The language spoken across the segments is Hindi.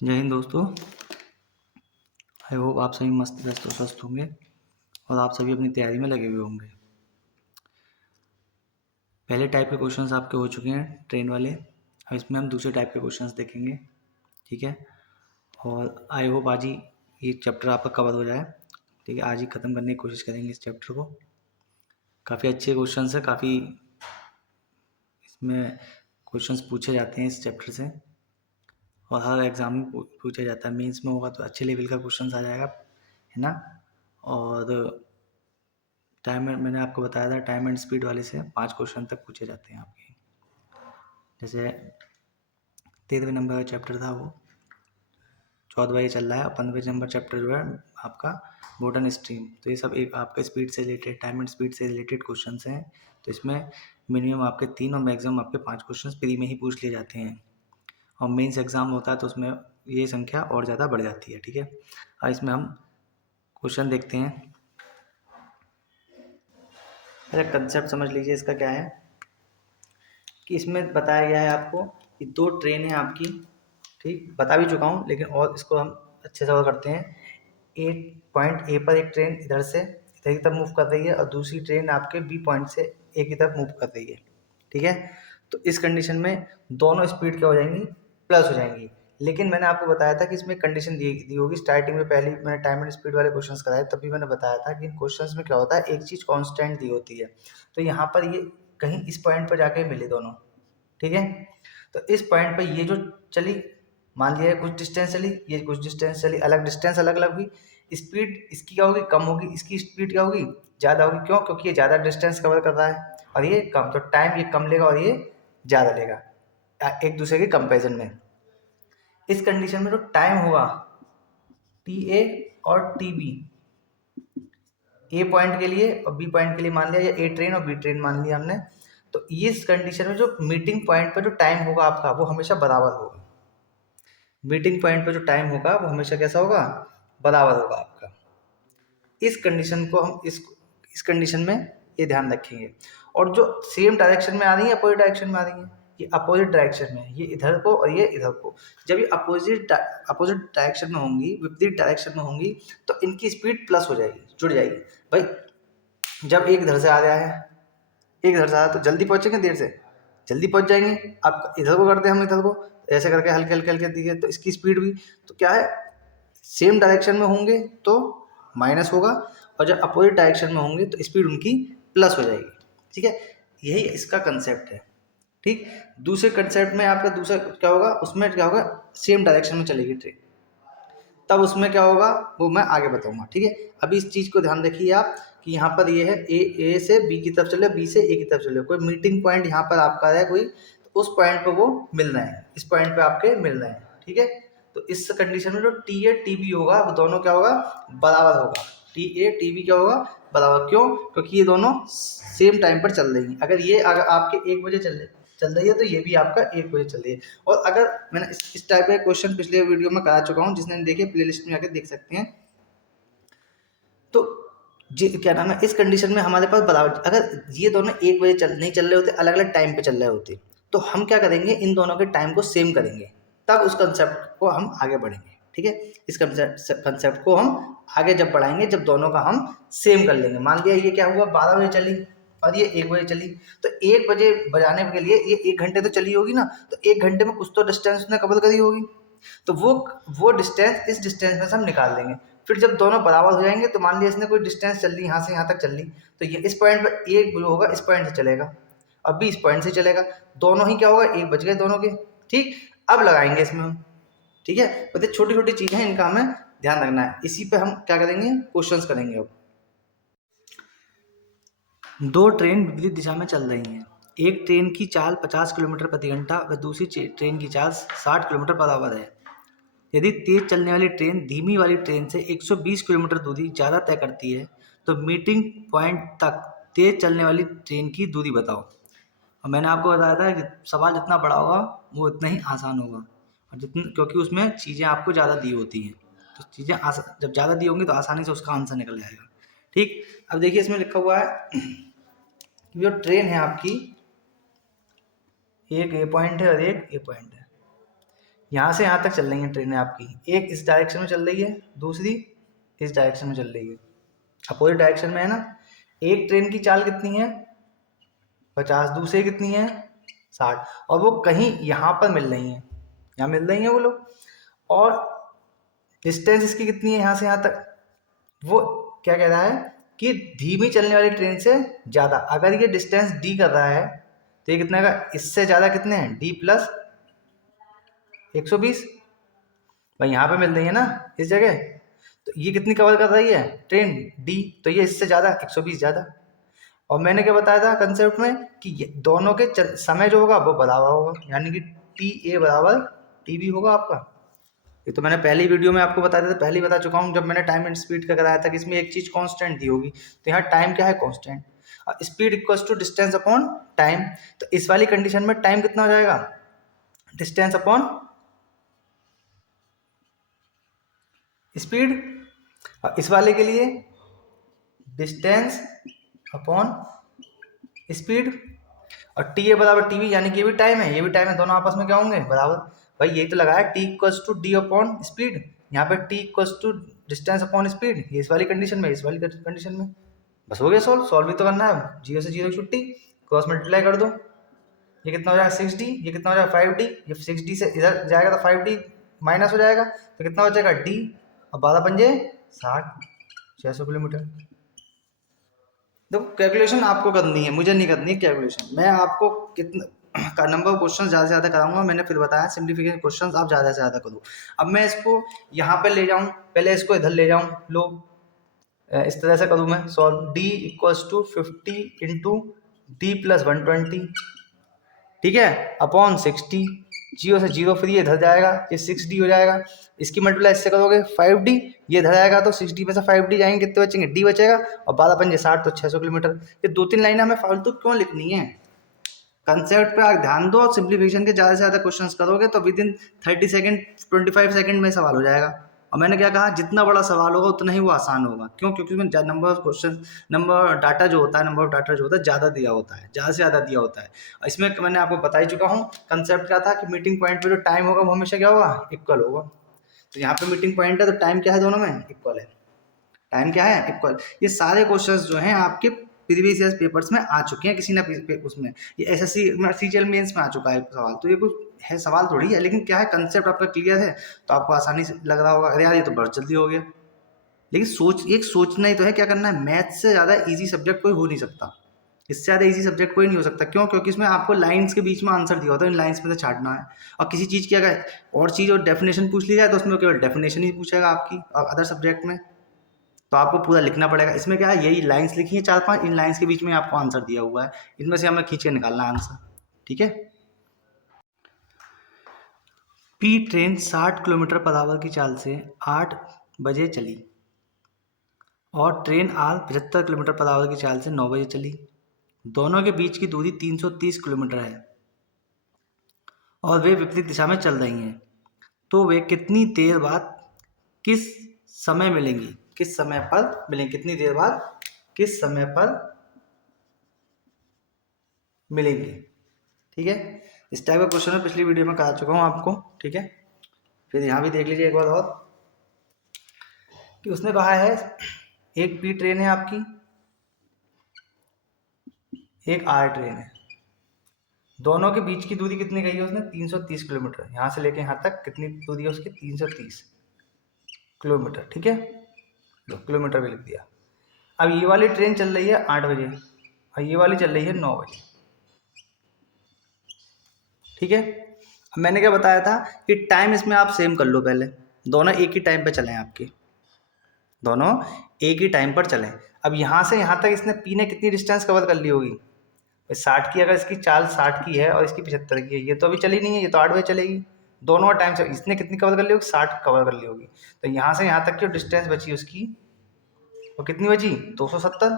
जय हिंद दोस्तों। आई होप आप सभी मस्त व्यस्त और स्वस्थ होंगे और आप सभी अपनी तैयारी में लगे हुए होंगे। पहले टाइप के क्वेश्चंस आपके हो चुके हैं ट्रेन वाले। अब इसमें हम दूसरे टाइप के क्वेश्चंस देखेंगे, ठीक है। और आई होप आज ही ये चैप्टर आपका कवर हो जाए, ठीक है। आज ही ख़त्म करने की कोशिश करेंगे इस चैप्टर को। काफ़ी अच्छे क्वेश्चंस हैं, काफ़ी इसमें क्वेश्चंस पूछे जाते हैं इस चैप्टर से और हर एग्ज़ाम में पूछा जाता है। मेंस में होगा तो अच्छे लेवल का क्वेश्चंस आ जाएगा, है ना। और टाइम मैंने आपको बताया था, टाइम एंड स्पीड वाले से 5 क्वेश्चन तक पूछे जाते हैं आपके। जैसे 13वें नंबर का चैप्टर था वो 14वां ये चल रहा है और 15वें नंबर चैप्टर जो है आपका बोटन स्ट्रीम। तो ये सब एक आपका स्पीड से रिलेटेड, टाइम एंड स्पीड से रिलेटेड क्वेश्चन हैं। तो इसमें मिनिमम आपके 3 और मैक्सिमम आपके 5 क्वेश्चन प्री में ही पूछ लिए जाते हैं और मेंस एग्ज़ाम होता है तो उसमें ये संख्या और ज़्यादा बढ़ जाती है, ठीक है। और इसमें हम क्वेश्चन देखते हैं। पहले कंसेप्ट समझ लीजिए इसका क्या है कि इसमें बताया गया है आपको कि 2 ट्रेन है आपकी, ठीक। बता भी चुका हूँ लेकिन और इसको हम अच्छे से और करते हैं। एक पॉइंट ए पर एक ट्रेन इधर से इधर की तरफ मूव कर रही है और दूसरी ट्रेन आपके बी पॉइंट से ए की तरफ मूव कर रही है, ठीक है। तो इस कंडीशन में दोनों स्पीड क्या हो जाएंगी, प्लस हो जाएंगी। लेकिन मैंने आपको बताया था कि इसमें कंडीशन दी होगी स्टार्टिंग में। पहले मैंने टाइम एंड स्पीड वाले क्वेश्चंस कराए तभी मैंने बताया था कि इन क्वेश्चंस में क्या होता है, एक चीज़ कांस्टेंट दी होती है। तो यहाँ पर ये कहीं इस पॉइंट पर जाके मिले दोनों, ठीक है। तो इस पॉइंट पर ये जो चली, मान लिया कुछ डिस्टेंस चली, ये कुछ डिस्टेंस चली, अलग डिस्टेंस अलग अलग हुई। स्पीड इसकी क्या होगी, कम होगी। इसकी स्पीड क्या होगी, ज़्यादा होगी। क्यों? क्योंकि ये ज़्यादा डिस्टेंस कवर कर रहा है और ये कम। तो टाइम ये कम लेगा और ये ज़्यादा लेगा एक दूसरे के कंपेरिजन में। इस कंडीशन में जो टाइम होगा टी ए और टी बी, ए पॉइंट के लिए और बी पॉइंट के लिए मान लिया, या ए ट्रेन और बी ट्रेन मान लिया हमने। तो इस कंडीशन में जो मीटिंग पॉइंट पर जो टाइम होगा आपका वो हमेशा बराबर होगा। मीटिंग पॉइंट पर जो टाइम होगा वो हमेशा कैसा होगा, बराबर होगा आपका। इस कंडीशन को हम इस कंडीशन में ये ध्यान रखेंगे। और जो सेम डायरेक्शन में आ रही है, अपोजिट डायरेक्शन में आ रही है, ये अपोजिट डायरेक्शन में है, ये इधर को और ये इधर को। जब ये अपोजिट डायरेक्शन में होंगी, विपरीत डायरेक्शन में होंगी, तो इनकी स्पीड प्लस हो जाएगी, जुड़ जाएगी। भाई जब एक इधर से आ रहा है, एक इधर से आ रहा है, तो जल्दी पहुंचेंगे, देर से जल्दी पहुंच जाएंगे। अब इधर को करते हैं हम, इधर को ऐसे करके हल्के हल्के हल्के दिए तो इसकी स्पीड भी तो क्या है, सेम डायरेक्शन में होंगे तो माइनस होगा और जब अपोजिट डायरेक्शन में होंगे तो स्पीड उनकी प्लस हो जाएगी, ठीक है। यही इसका कंसेप्ट है, ठीक। दूसरे कंसेप्ट में आपका दूसरा क्या होगा, उसमें क्या होगा, सेम डायरेक्शन में चलेगी ट्रेन, तब उसमें क्या होगा वो मैं आगे बताऊंगा, ठीक है। अभी इस चीज़ को ध्यान रखिए आप कि यहाँ पर ये है ए से बी की तरफ चले, बी से ए की तरफ चले, कोई मीटिंग पॉइंट यहाँ पर आपका है कोई, तो उस पॉइंट पर वो मिल रहे हैं, इस पॉइंट पे आपके मिल रहे हैं, ठीक है। तो इस कंडीशन में जो टी ए टी बी होगा वो दोनों क्या होगा, बराबर होगा। टी ए टी बी क्या होगा, बराबर। क्यों? क्योंकि ये दोनों सेम टाइम पर चल रही हैं। अगर आपके 1 बजे चल रही है तो ये भी आपका 1 बजे चल रही है। और अगर मैंने इस टाइप का क्वेश्चन पिछले वीडियो में करा चुका हूँ, जिसने देखे प्लेलिस्ट में जाकर देख सकते हैं। तो जी क्या नाम है, इस कंडीशन में हमारे पास बराबर, अगर ये दोनों 1 बजे नहीं चल रहे होते, अलग अलग टाइम पे चल रहे होते, तो हम क्या करेंगे, इन दोनों के टाइम को सेम करेंगे, तब उस कंसेप्ट को हम आगे बढ़ेंगे, ठीक है। इस कंसेप्ट को हम आगे जब बढ़ाएंगे जब दोनों का हम सेम कर लेंगे। मान लिया ये क्या हुआ, 12 बजे चली और ये 1 बजे चली, तो 1 बजे बजाने के लिए ये 1 घंटे तो चली होगी ना, तो 1 घंटे में कुछ तो डिस्टेंस उसने कवर करी होगी, तो वो डिस्टेंस इस डिस्टेंस में से हम निकाल देंगे। फिर जब दोनों बराबर हो जाएंगे तो मान लिया इसने कोई डिस्टेंस चल ली, यहाँ से यहाँ तक चल ली, तो ये इस पॉइंट पर एक जो होगा इस पॉइंट से चलेगा, अब भी इस पॉइंट से चलेगा, दोनों ही क्या होगा, 1 बज गए दोनों के, ठीक। अब लगाएंगे इसमें हम, ठीक है। तो छोटी छोटी चीजें हैं, इनका हमें ध्यान रखना है। इसी पे हम क्या करेंगे, क्वेश्चंस करेंगे। अब 2 ट्रेन विपरीत दिशा में चल रही हैं। एक ट्रेन की चाल 50 किलोमीटर प्रति घंटा व दूसरी ट्रेन की चाल 60 किलोमीटर बराबर है। यदि तेज चलने वाली ट्रेन धीमी वाली ट्रेन से 120 किलोमीटर दूरी ज़्यादा तय करती है तो मीटिंग पॉइंट तक तेज चलने वाली ट्रेन की दूरी बताओ। और मैंने आपको बताया था कि सवाल जितना बड़ा होगा वो उतना ही आसान होगा, और क्योंकि उसमें चीज़ें आपको ज़्यादा दी होती हैं, तो चीज़ें जब ज़्यादा दी होंगी तो आसानी से उसका आंसर निकल जाएगा, ठीक। अब देखिए इसमें लिखा हुआ है कि जो ट्रेन है आपकी, एक ए पॉइंट है और एक ए पॉइंट है। यहाँ से यहाँ तक चल रही हैं ट्रेनें आपकी, एक इस डायरेक्शन में चल रही है, दूसरी इस डायरेक्शन में चल रही है, अपोजिट डायरेक्शन में है ना। एक ट्रेन की चाल कितनी है 50, दूसरी कितनी है 60, और वो कहीं यहाँ पर मिल रही हैं, यहाँ मिल रही हैं वो लोग, और डिस्टेंस इसकी कितनी है यहाँ से यहाँ तक। वो क्या कह रहा है कि धीमी चलने वाली ट्रेन से ज़्यादा, अगर ये डिस्टेंस डी कर रहा है तो ये कितना का, इससे ज़्यादा कितने हैं डी प्लस 120, भाई यहाँ पे मिल रही है ना इस जगह, तो ये कितनी कवर कर रही है ट्रेन डी, तो ये इससे ज़्यादा 120 ज़्यादा। और मैंने क्या बताया था कंसेप्ट में कि ये दोनों के समय जो होगा वो बराबर होगा, यानी कि टी ए बराबर टी बी होगा आपका। ये तो मैंने पहली वीडियो में आपको बताया था, पहले ही बता चुका हूँ जब मैंने टाइम एंड स्पीड का कराया था कि इसमें एक चीज़ कांस्टेंट दी होगी, तो यहाँ टाइम क्या है constant, speed equals to distance upon time. तो इस वाली कंडीशन में टाइम कितना हो जाएगा, डिस्टेंस अपॉन स्पीड, इस वाले के लिए डिस्टेंस अपॉन स्पीड, और टी ए बराबर टी बी, यानी कि ये भी टाइम है ये भी टाइम है, दोनों आपस में क्या होंगे बराबर। भाई यही तो लगाया T equals to D upon speed, यहाँ पे T equals to distance upon speed, ये इस वाली कंडीशन में इस वाली कंडीशन में, बस हो गया सॉल्व भी तो करना है, 0 से 0 की छुट्टी, क्रॉस मल्टीप्लाई कर दो, ये कितना हो जाएगा 6d, ये कितना हो जाएगा 5d, ये 6d से इधर जाएगा तो 5d माइनस हो जाएगा, तो कितना हो जाएगा d, और 12 पंजे 60, 600 किलोमीटर। देखो कैलकुलेशन आपको करनी है, मुझे नहीं करनी है कैलकुलेशन, मैं आपको कितना का नंबर ऑफ क्वेश्चन ज़्यादा से ज़्यादा कराऊंगा, मैंने फिर बताया सिंप्लीफिकेशन क्वेश्चन आप ज़्यादा से ज़्यादा करो। अब मैं इसको यहाँ पे ले जाऊँ, पहले इसको इधर ले जाऊँ, लो इस तरह से करूँ मैं solve, d equals to 50 into D plus 120, ठीक है, अपॉन 60, 0 से 0 फ्री इधर जाएगा, ये 6d हो जाएगा, इसकी मल्टीप्लाई इससे करोगे 5d, ये इधर आएगा तो 6d में से 5d जाएंगे, कितने बचेंगे d बचेगा, और 12 पंजे 60, तो 600 किलोमीटर। ये 2-3 लाइनें हमें फालतू क्यों लिखनी है, कंसेप्ट पे आप ध्यान दो, और सिंप्लीफिकेशन के ज़्यादा से ज़्यादा क्वेश्चंस करोगे तो विद इन 30 सेकंड 25 सेकंड में सवाल हो जाएगा। और मैंने क्या कहा, जितना बड़ा सवाल होगा उतना ही वो आसान होगा, क्यों, क्योंकि उसमें number of question, number data जो होता है, नंबर ऑफ डाटा जो होता है ज़्यादा दिया होता है, ज़्यादा से ज़्यादा दिया होता है। इसमें मैंने आपको बता ही चुका हूँ कंसेप्ट क्या था कि मीटिंग पॉइंट पर जो टाइम होगा वो हमेशा क्या होगा इक्वल होगा, तो यहाँ पे मीटिंग पॉइंट है तो टाइम क्या है दोनों में इक्वल है, टाइम क्या है इक्वल। ये सारे क्वेश्चंस जो हैं आपके प्रीवियस ईयर पेपर्स में आ चुके हैं किसी ना उसमें, ये एसएससी सीजीएल मेंस में आ चुका है सवाल, तो ये कुछ है सवाल थोड़ी है, लेकिन क्या है कंसेप्ट आपका क्लियर है तो आपको आसानी से लग रहा होगा अरे यार ये तो बहुत जल्दी हो गया, लेकिन सोचना ही तो है क्या करना है। मैथ से ज़्यादा ईजी सब्जेक्ट कोई हो नहीं सकता, इससे ज़्यादा ईजी सब्जेक्ट कोई नहीं हो सकता, क्यों, क्योंकि इसमें आपको लाइन्स के बीच में आंसर दिया होता है, इन लाइन्स में से छाटना है, और किसी चीज़ की अगर और चीज़ और डेफिनेशन पूछ ली जाए तो उसमें केवल डेफिनेशन ही पूछेगा आपकी, और अदर सब्जेक्ट में तो आपको पूरा लिखना पड़ेगा। इसमें क्या है, यही लाइंस लिखी है 4-5, इन लाइंस के बीच में आपको आंसर दिया हुआ है, इनमें से हमें खींच के निकालना है आंसर, ठीक है। P train 60 kilometre per hour की चाल से 8 बजे चली, और train R 75 kilometre per hour की चाल से 9 बजे चली, दोनों के बीच की दूरी 330 किलोमीटर है, और वे विपरीत दिशा में चल रही हैं, तो वे कितनी देर बाद किस समय मिलेंगी, किस समय पर मिलेंगे, कितनी देर बाद किस समय पर मिलेंगे, ठीक है। इस टाइप का क्वेश्चन मैं पिछली वीडियो में करा चुका हूँ आपको, ठीक है। फिर यहाँ भी देख लीजिए एक बार और कि उसने कहा है एक पी ट्रेन है आपकी, एक आर ट्रेन है, दोनों के बीच की दूरी कितनी गई है उसने 330 किलोमीटर, यहाँ से लेके यहाँ तक कितनी दूरी है उसकी 330 किलोमीटर, ठीक है, किलोमीटर भी लिख दिया। अब ये वाली ट्रेन चल रही है 8 बजे और ये वाली चल रही है 9 बजे, ठीक है। अब मैंने क्या बताया था कि टाइम इसमें आप सेम कर लो, पहले दोनों एक ही टाइम पे चलें, आपके दोनों एक ही टाइम पर चलें। अब यहाँ से यहाँ तक इसने पी ने कितनी डिस्टेंस कवर कर ली होगी, 60 की, अगर इसकी चाल 60 की है और इसकी 75 की है, ये तो अभी चली नहीं है, ये तो 8 बजे चलेगी, दोनों का टाइम से इसने कितनी कवर कर ली होगी 60 कवर कर ली होगी, तो यहाँ से यहाँ तक की डिस्टेंस बची उसकी वो कितनी बची 270,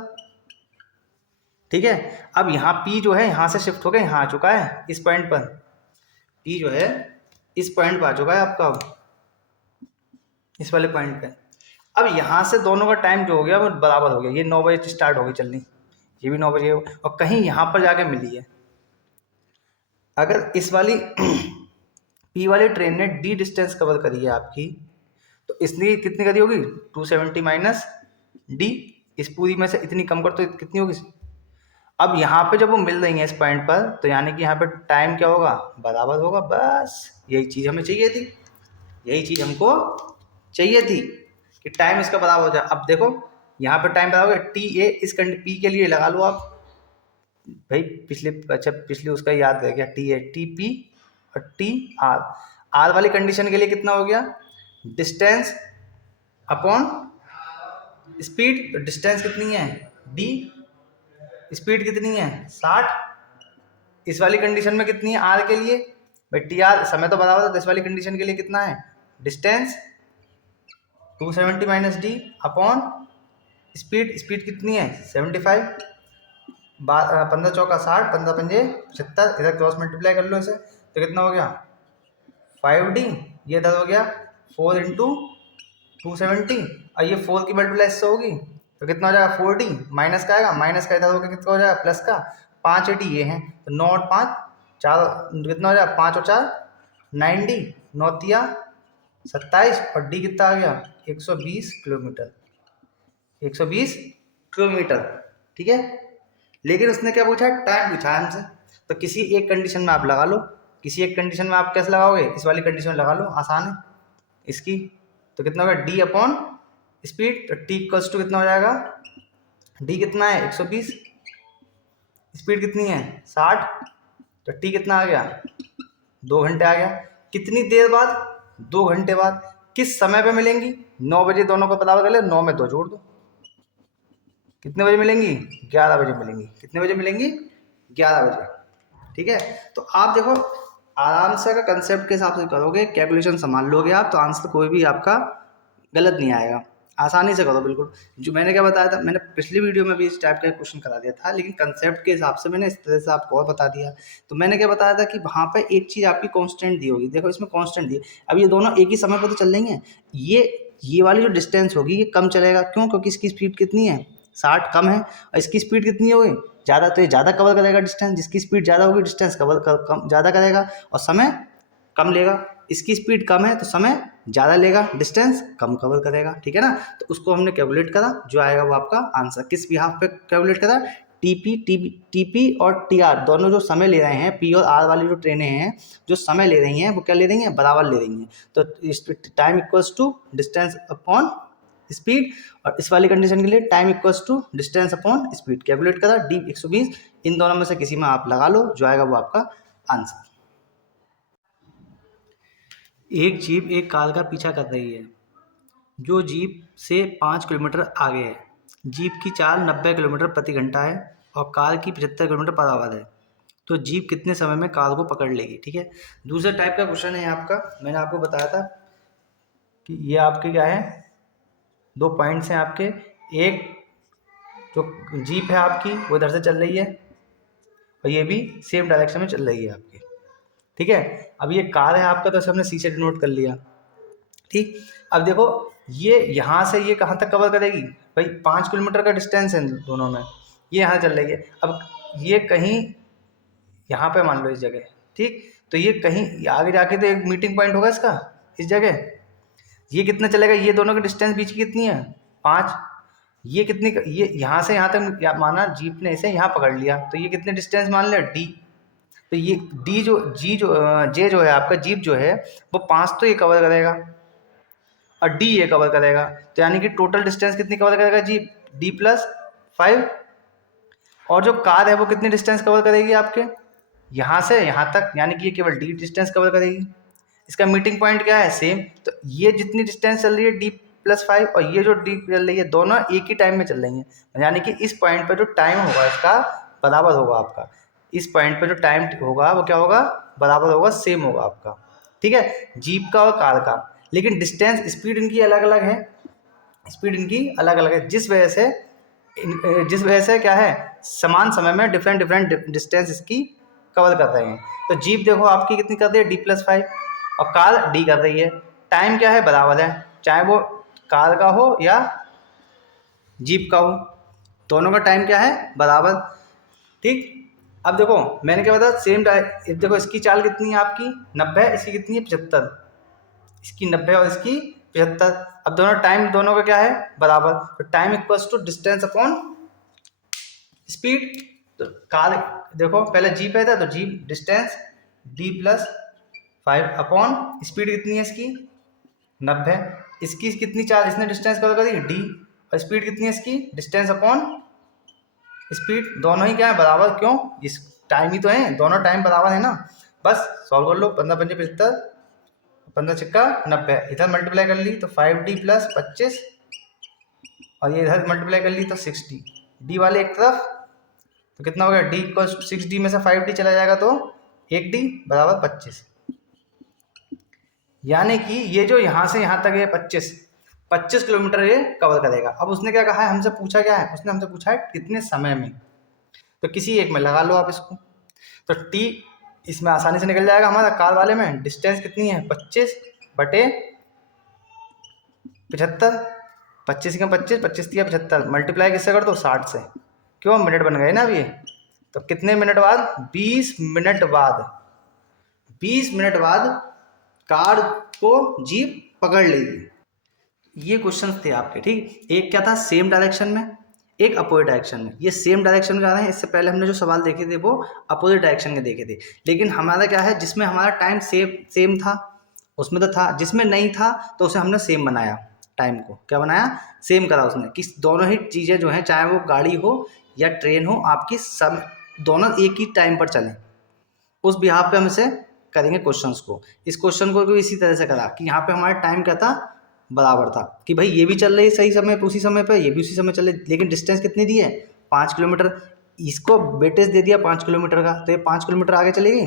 ठीक है। अब यहाँ पी जो है यहाँ से शिफ्ट हो गया, यहाँ आ चुका है इस पॉइंट पर, पी जो है इस पॉइंट पर आ चुका है आपका, इस वाले पॉइंट पे। अब यहाँ से दोनों का टाइम जो हो गया वो बराबर हो गया, ये 9 बजे स्टार्ट हो गई चलनी, ये भी 9 बजे, और कहीं यहाँ पर जाके मिली है। अगर इस वाली पी वाली ट्रेन ने डी डिस्टेंस कवर करी है आपकी, तो इसने कितनी करी होगी 270 माइनस डी, इस पूरी में से इतनी कम कर तो कितनी होगी। अब यहाँ पे जब वो मिल रही है इस पॉइंट पर, तो यानी कि यहाँ पे टाइम क्या होगा, बराबर होगा। बस यही चीज़ हमें चाहिए थी, यही चीज़ हमको चाहिए थी कि टाइम इसका बराबर हो जाए। अब देखो यहाँ पे टाइम बराबर है टी ए, इस पी के लिए लगा लो आप भाई, पिछले उसका याद रह गया, टी ए टी पी और टी आर। आर वाली कंडीशन के लिए कितना हो गया, डिस्टेंस अपॉन स्पीड। तो डिस्टेंस कितनी है डी, स्पीड कितनी है 60। इस वाली कंडीशन में कितनी है आर के लिए भाई, टी आर समय तो बराबर है, तो इस वाली कंडीशन के लिए कितना है distance 270 minus D upon speed, speed कितनी है 75। 15 चौका 60, 15 पंजे 75, इधर क्रॉस मल्टीप्लाई कर लो इसे, तो कितना हो गया 5D। ये इधर हो गया 4 इंटू 270, और ये 4 की मल्टीप्लाई इससे होगी तो कितना हो जाएगा 4D। माइनस का आएगा, माइनस का इधर होगा कितना हो जाएगा प्लस का, 5 ये हैं तो 9 और 5 4, कितना हो जाएगा 5 और 4 9D, 9 तिया 27, और डी कितना आ गया 120 किलोमीटर, 120 किलोमीटर। ठीक है, लेकिन उसने क्या पूछा, टाइम पूछा है हमसे। तो किसी एक कंडीशन में आप लगा लो, किसी एक कंडीशन में आप कैसे लगाओगे, इस वाली कंडीशन में लगा लो, आसान है इसकी। तो कितना होगा डी अपॉन स्पीड, तो टी इक्वल्स टू कितना हो जाएगा, डी कितना है 120, स्पीड कितनी है 60, तो टी कितना आ गया 2 घंटे आ गया। कितनी देर बाद, 2 घंटे बाद। किस समय पे मिलेंगी, 9 बजे, दोनों को पता कर ले, 9 में 2 जोड़ दो, कितने बजे मिलेंगी 11 बजे मिलेंगी। कितने बजे मिलेंगी 11 बजे। ठीक है, तो आप देखो आराम से अगर कंसेप्ट के हिसाब से करोगे, कैलकुलेशन संभाल लोगे आप, तो आंसर कोई भी आपका गलत नहीं आएगा। आसानी से करो बिल्कुल। जो मैंने क्या बताया था, मैंने पिछली वीडियो में भी इस टाइप का क्वेश्चन करा दिया था, लेकिन कंसेप्ट के हिसाब से मैंने इस तरह से आपको और बता दिया। तो मैंने क्या बताया था कि वहाँ पे एक चीज़ आपकी कांस्टेंट दी होगी, देखो इसमें कांस्टेंट दी। अब ये दोनों एक ही समय पर तो चल रही हैं, ये वाली जो डिस्टेंस होगी ये कम चलेगा, क्यों, क्योंकि इसकी स्पीड कितनी है 60 कम है, और इसकी स्पीड कितनी होगी ज़्यादा, तो ये ज़्यादा कवर करेगा डिस्टेंस। जिसकी स्पीड ज़्यादा होगी डिस्टेंस कम ज़्यादा करेगा और समय कम लेगा। इसकी स्पीड कम है तो समय ज़्यादा लेगा, डिस्टेंस कम कवर करेगा। ठीक है ना, तो उसको हमने कैलकुलेट करा, जो आएगा वो आपका आंसर। किस बिहाफ पे कैलकुलेट करा, टीपी और टीआर दोनों जो समय ले रहे हैं, पी और आर वाली जो ट्रेनें हैं जो समय ले रही हैं वो क्या ले रही हैं, बराबर ले रही हैं। तो time equals to distance upon speed, और इस वाली कंडीशन के लिए time equals to distance upon speed. Calculate करा डी 120, इन दोनों में से किसी में आप लगा लो, जो आएगा वो आपका आंसर। एक जीप एक कार का पीछा कर रही है, जो जीप से 5 किलोमीटर आगे है। जीप की चाल 90 किलोमीटर प्रति घंटा है और कार की 75 किलोमीटर पर आवर है। तो जीप कितने समय में कार को पकड़ लेगी। ठीक है, दूसरे टाइप का क्वेश्चन है आपका। मैंने आपको बताया था कि ये आपके क्या है, 2 पॉइंट्स हैं आपके। एक जो जीप है आपकी वो इधर से चल रही है और ये भी सेम डायरेक्शन में चल रही है आपकी। ठीक है, अब ये कार है आपका, तो हमने सी से डिनोट कर लिया। ठीक, अब देखो ये यहाँ से ये कहाँ तक कवर करेगी भाई, 5 किलोमीटर का डिस्टेंस है दोनों में, ये यहाँ चल रही है। अब ये कहीं यहाँ पे मान लो इस जगह, ठीक, तो ये कहीं आगे जाके तो एक मीटिंग पॉइंट होगा इसका इस जगह। ये कितना चलेगा, ये दोनों की डिस्टेंस बीच की कितनी है 5, ये कितनी, ये यहाँ से यहाँ तक माना जीप ने इसे यहाँ पकड़ लिया, तो ये कितने डिस्टेंस मान लिया डी। तो ये डी जो जे जो है आपका, जीप जो है वो 5 तो ये कवर करेगा और डी ये कवर करेगा, तो यानी कि टोटल डिस्टेंस कितनी कवर करेगा जीप, डी प्लस 5। और जो कार है वो कितनी डिस्टेंस कवर करेगी आपके यहाँ से यहाँ तक, यानी कि ये केवल डी डिस्टेंस कवर करेगी। इसका मीटिंग पॉइंट क्या है सेम, तो ये जितनी डिस्टेंस चल रही है डी प्लस 5 और ये जो डी चल रही है, दोनों एक ही टाइम में चल रही हैं, यानी कि इस पॉइंट पर जो टाइम होगा इसका बराबर होगा आपका। इस पॉइंट पर जो टाइम होगा वो क्या होगा, बराबर होगा, सेम होगा आपका। ठीक है, जीप का और कार का, लेकिन डिस्टेंस स्पीड इनकी अलग अलग है, स्पीड इनकी अलग अलग है, जिस वजह से क्या है, समान समय में डिफरेंट डिस्टेंस इसकी कवर कर रहे हैं। तो जीप देखो आपकी कितनी कर रही है डी प्लस 5 और कार डी कर रही है। टाइम क्या है, बराबर है, चाहे वो कार का हो या जीप का हो, दोनों का टाइम क्या है बराबर। ठीक, अब देखो मैंने क्या बताया, देखो इसकी चाल कितनी है आपकी 90, इसकी कितनी है 75, इसकी 90 और इसकी 75। अब दोनों टाइम दोनों का क्या है बराबर, तो time equals to distance upon speed. तो कार देखो पहले जी पे था तो जी डिस्टेंस d+5 अपॉन स्पीड कितनी है इसकी 90, इसकी कितनी चार्ज इसने डिस्टेंस कवर करी डी, और स्पीड कितनी है इसकी डिस्टेंस अपॉन स्पीड, दोनों ही क्या है बराबर, क्यों इस टाइम ही तो है, दोनों टाइम बराबर है ना। बस सॉल्व कर लो, 15×5 = 75, 15×6 = 90, इधर मल्टीप्लाई कर ली तो 5d+25, और ये इधर मल्टीप्लाई कर ली तो 6d, डी वाले एक तरफ, तो कितना हो गया d=6d में से 5d चला जाएगा तो 1d = 25। यानी कि ये जो यहाँ से यहाँ तक है 25 किलोमीटर ये कवर करेगा। अब उसने क्या कहा है हमसे, पूछा क्या है उसने हमसे पूछा है कितने समय में, तो किसी एक में लगा लो आप इसको, तो t इसमें आसानी से निकल जाएगा हमारा, कार वाले में डिस्टेंस कितनी है 25/75, 25 का 25, 25 या 75, मल्टीप्लाई किससे कर दो 60 से, क्यों मिनट बन गए ना अब ये। तो कितने मिनट बाद 20 मिनट बाद, 20 मिनट बाद कार को जीप पकड़ लेगी। ये क्वेश्चंस थे आपके, ठीक। एक क्या था सेम डायरेक्शन में, एक अपोजिट डायरेक्शन में। ये सेम डायरेक्शन में आ रहे हैं, इससे पहले हमने जो सवाल देखे थे वो अपोजिट डायरेक्शन के देखे थे। लेकिन हमारा क्या है, जिसमें हमारा टाइम सेम था उसमें तो था, जिसमें नहीं था तो उसे हमने सेम बनाया, टाइम को क्या बनाया सेम करा उसने, कि दोनों ही चीज़ें जो हैं चाहे वो गाड़ी हो या ट्रेन हो आपकी सब दोनों एक ही टाइम पर चलें, उस बिहाफ पे हम इसे करेंगे क्वेश्चंस को। इस क्वेश्चन को भी इसी तरह से करा कि यहाँ पे हमारा टाइम क्या था बराबर था, कि भाई ये भी चल रही सही समय पे उसी समय पे, ये भी उसी समय चल रही, लेकिन डिस्टेंस कितनी दी है 5 किलोमीटर, इसको वेटेज दे दिया 5 किलोमीटर का, तो ये 5 किलोमीटर आगे चलेगी,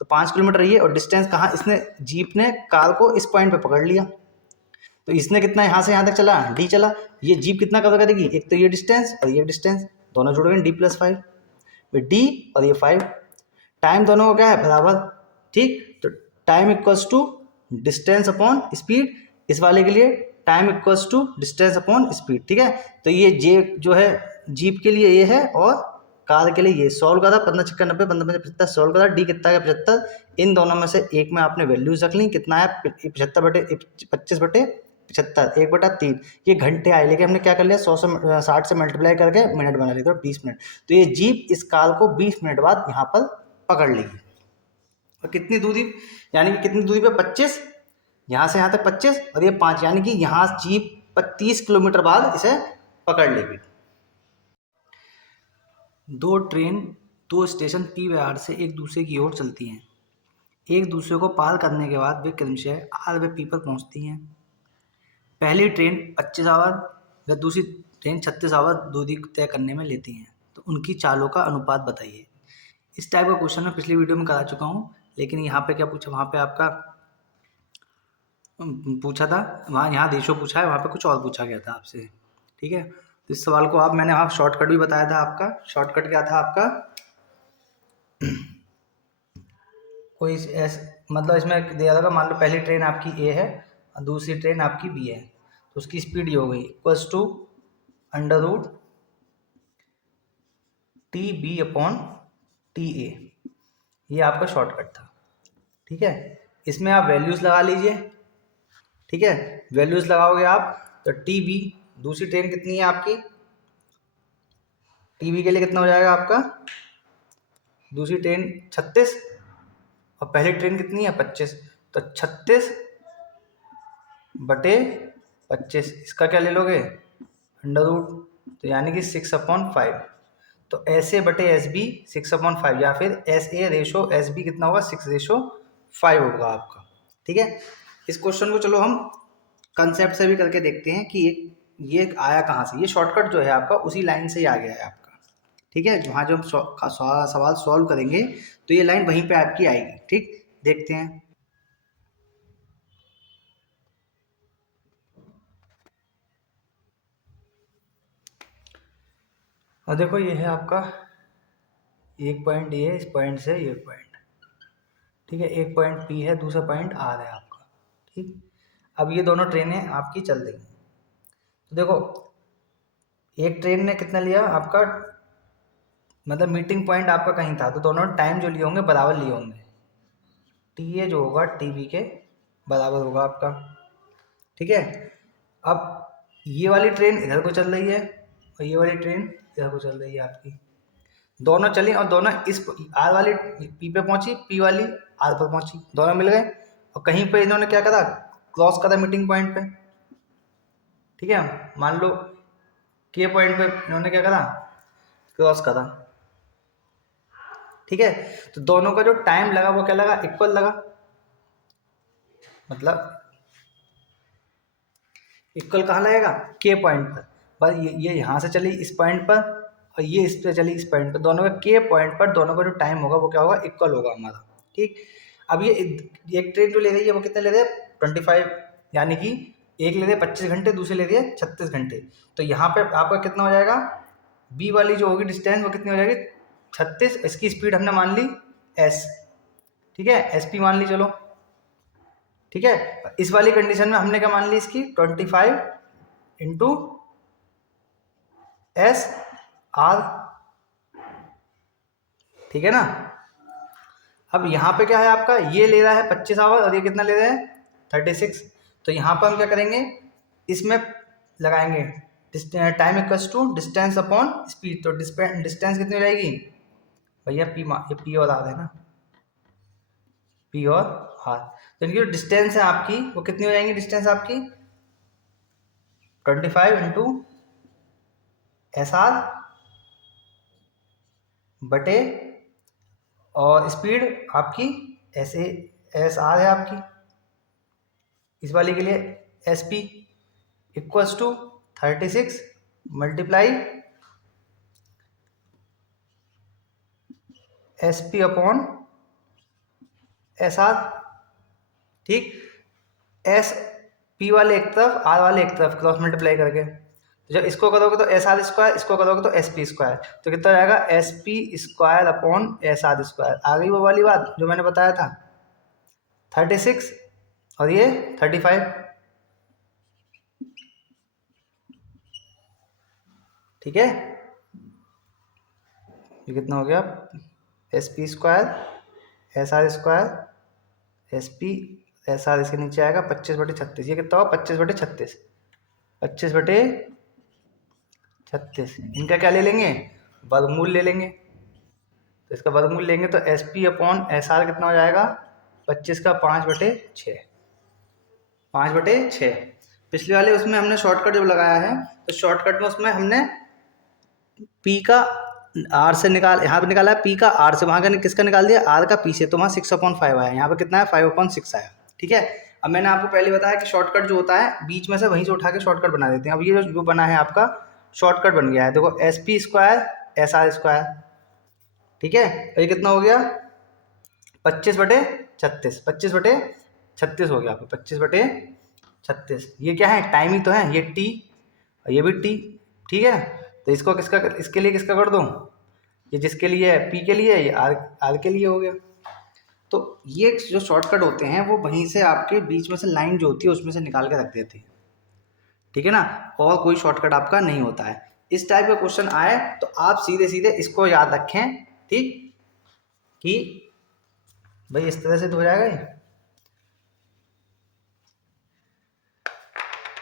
तो 5 किलोमीटर ये, और डिस्टेंस कहाँ इसने जीप ने कार को इस पॉइंट पे पकड़ लिया, तो इसने कितना यहाँ से यहाँ तक चला डी चला, ये जीप कितना कवर करेगी, एक तो ये डिस्टेंस और ये डिस्टेंस दोनों जुड़ गए d+5, डी और ये 5, टाइम दोनों को क्या है बराबर, ठीक। तो time equals to distance upon speed, इस वाले के लिए time equals to distance upon speed, ठीक है। तो ये जे जो है जीप के लिए ये है और कार के लिए ये, सॉल्व करा 15×6 = 90, 15×5 = 75, सॉल्व करा डी कितना है 75, इन दोनों में से एक में आपने वैल्यूज रख ली, कितना है 25/3, 1/3, ये घंटे आए, लेकिन हमने क्या कर लिया 100 से 60 से मल्टीप्लाई करके मिनट बना लिया, तो 20 मिनट, तो ये जीप इस कार को 20 मिनट बाद यहाँ पर पकड़ लेगी। और कितनी दूरी, यानी कि कितनी दूरी पे 25, यहाँ से यहाँ तक 25 और ये 5, यानी कि यहाँ जीप 30 किलोमीटर बाद इसे पकड़ लेगी। दो ट्रेन दो स्टेशन P व R से एक दूसरे की ओर चलती हैं। एक दूसरे को पार करने के बाद वे क्रमशः R व P पर पहुंचती हैं। पहली ट्रेन 25 आवर व दूसरी ट्रेन 36 आवर दूरी तय करने में लेती हैं, तो उनकी चालों का अनुपात बताइए। इस टाइप का क्वेश्चन मैं पिछली वीडियो में करा चुका हूँ, लेकिन यहाँ पे क्या पूछा, वहाँ पे आपका पूछा था, वहाँ यहाँ रेशो पूछा है, वहाँ पे कुछ और पूछा गया था आपसे, ठीक है। तो इस सवाल को आप, मैंने वहाँ शॉर्टकट भी बताया था आपका, शॉर्टकट क्या था आपका कोई मतलब इसमें दिया था, मान लो पहली ट्रेन आपकी ए है और दूसरी ट्रेन आपकी बी है, तो उसकी स्पीड ये हो गई इक्वल्स टू √TB/TA, ये आपका शॉर्टकट था, ठीक है। इसमें आप वैल्यूज लगा लीजिए, ठीक है। वैल्यूज लगाओगे आप तो TB, दूसरी ट्रेन कितनी है आपकी, TB के लिए कितना हो जाएगा आपका, दूसरी ट्रेन 36 और पहली ट्रेन कितनी है 25, तो 36/25, इसका क्या ले लोगे √, तो यानी कि 6/5, तो SA/SB 6/5, या फिर SA/SB कितना होगा 6/5 होगा आपका, ठीक है। इस क्वेश्चन को चलो हम कंसेप्ट से भी करके देखते हैं कि ये आया कहाँ से, ये शॉर्टकट जो है आपका उसी लाइन से ही आ गया है आपका, ठीक है। वहाँ जब हम सवाल सॉल्व करेंगे तो ये लाइन वहीं पे आपकी आएगी, ठीक। देखते हैं, और देखो ये है आपका एक पॉइंट ये, इस पॉइंट से ये पॉइंट, ठीक है। एक पॉइंट P है, दूसरा पॉइंट R है आपका, ठीक। अब ये दोनों ट्रेनें आपकी चल रही हैं, तो देखो एक ट्रेन ने कितना लिया आपका मतलब मीटिंग पॉइंट आपका कहीं था, तो दोनों टाइम जो लिए होंगे बराबर लिए होंगे। टी ए जो होगा टी बी के बराबर होगा आपका, ठीक है। अब ये वाली ट्रेन इधर को चल रही है और ये वाली ट्रेन इधर को चल रही है आपकी, दोनों चली और दोनों इस आर वाली पी पे पहुंची, पी वाली आर पर पहुंची, दोनों मिल गए। और कहीं पे इन्होंने क्या करा, क्रॉस करा मीटिंग पॉइंट पे, ठीक है। मान लो के पॉइंट पे इन्होंने क्या करा, क्रॉस करा, ठीक है। तो दोनों का जो टाइम लगा वो क्या लगा, इक्वल लगा, मतलब इक्वल कहाँ लगेगा, के पॉइंट पर। बस ये यहाँ से चली इस पॉइंट पर और ये इस पे चली इस पॉइंट पर, दोनों का के पॉइंट पर दोनों का जो टाइम होगा वो क्या होगा, इक्वल होगा हमारा, ठीक। अब ये एक ट्रेन जो ले रही है वो कितने ले रही है, 25, यानी कि एक ले रही है 25 घंटे, दूसरी ले रही है 36 घंटे। तो यहाँ पे आपका कितना हो जाएगा, बी वाली जो होगी डिस्टेंस वो कितनी हो जाएगी, 36। इसकी स्पीड हमने मान ली एस, ठीक है, एस पी मान ली, चलो ठीक है। इस वाली कंडीशन में हमने क्या मान ली, इसकी 25 इंटू एस आर, ठीक है ना। अब यहाँ पे क्या है आपका, ये ले रहा है 25 आवर और ये कितना ले रहा है 36। तो यहाँ पर हम क्या करेंगे, इसमें लगाएंगे time equals to distance upon speed. तो डिस्टेंस कितनी हो जाएगी भैया, ये पी और आर है ना, पी और आर। तो इनकी जो डिस्टेंस है आपकी वो कितनी हो जाएंगी, डिस्टेंस आपकी 25 इंटू एस आर बटे, और स्पीड आपकी एस आर है आपकी, इस वाली के लिए S P equals to 36 multiply S P upon S R, ठीक। एस पी वाले एक तरफ, आर वाले एक तरफ, क्रॉस मल्टीप्लाई करके। तो जब इसको करोगे तो एस आर स्क्वायर, इसको करोगे तो एस पी स्क्वायर, तो कितना जाएगा S P square upon S R square. आ गई वो वाली बात जो मैंने बताया था, 36 और ये 35, ठीक है। ये कितना हो गया, S P square S R square S P S R, इसके नीचे आएगा 25/36। ये कितना होगा 25/36, 25/36। इनका क्या ले लेंगे, वर्गमूल ले लेंगे। तो इसका वर्गमूल लेंगे तो S P upon S are कितना हो जाएगा, 25 का 5/6, 5/6। पिछले वाले उसमें हमने शॉर्टकट जब लगाया है तो शॉर्टकट में उसमें हमने पी का आर से निकाल, यहाँ पे निकाला है पी का आर से, वहाँ का किसका निकाल दिया, आर का पी से, तो वहाँ 6/5 आया, यहाँ पे कितना है 5/6 आया, ठीक है। अब मैंने आपको पहले बताया कि शॉर्टकट जो होता है बीच में से वहीं से उठा के शॉर्टकट बना देते हैं। अब ये जो बना है आपका शॉर्टकट बन गया है, देखो S P square S R square, ठीक है। तो ये कितना हो गया 25/36, 25/36 हो गया आपको, 25/36। ये क्या है, टाइम ही तो है, ये टी और ये भी टी, ठीक है। तो इसको किसका, इसके लिए किसका कर दूँ, ये जिसके लिए है पी के लिए, ये आर के लिए हो गया। तो ये जो शॉर्टकट होते हैं वो वहीं से आपके बीच में से लाइन जो होती है उसमें से निकाल के रख देते हैं, ठीक है ना। और कोई शॉर्टकट आपका नहीं होता है। इस टाइप का क्वेश्चन आए तो आप सीधे सीधे इसको याद रखें, ठीक, कि भाई इस तरह से तो हो जाएगा ये।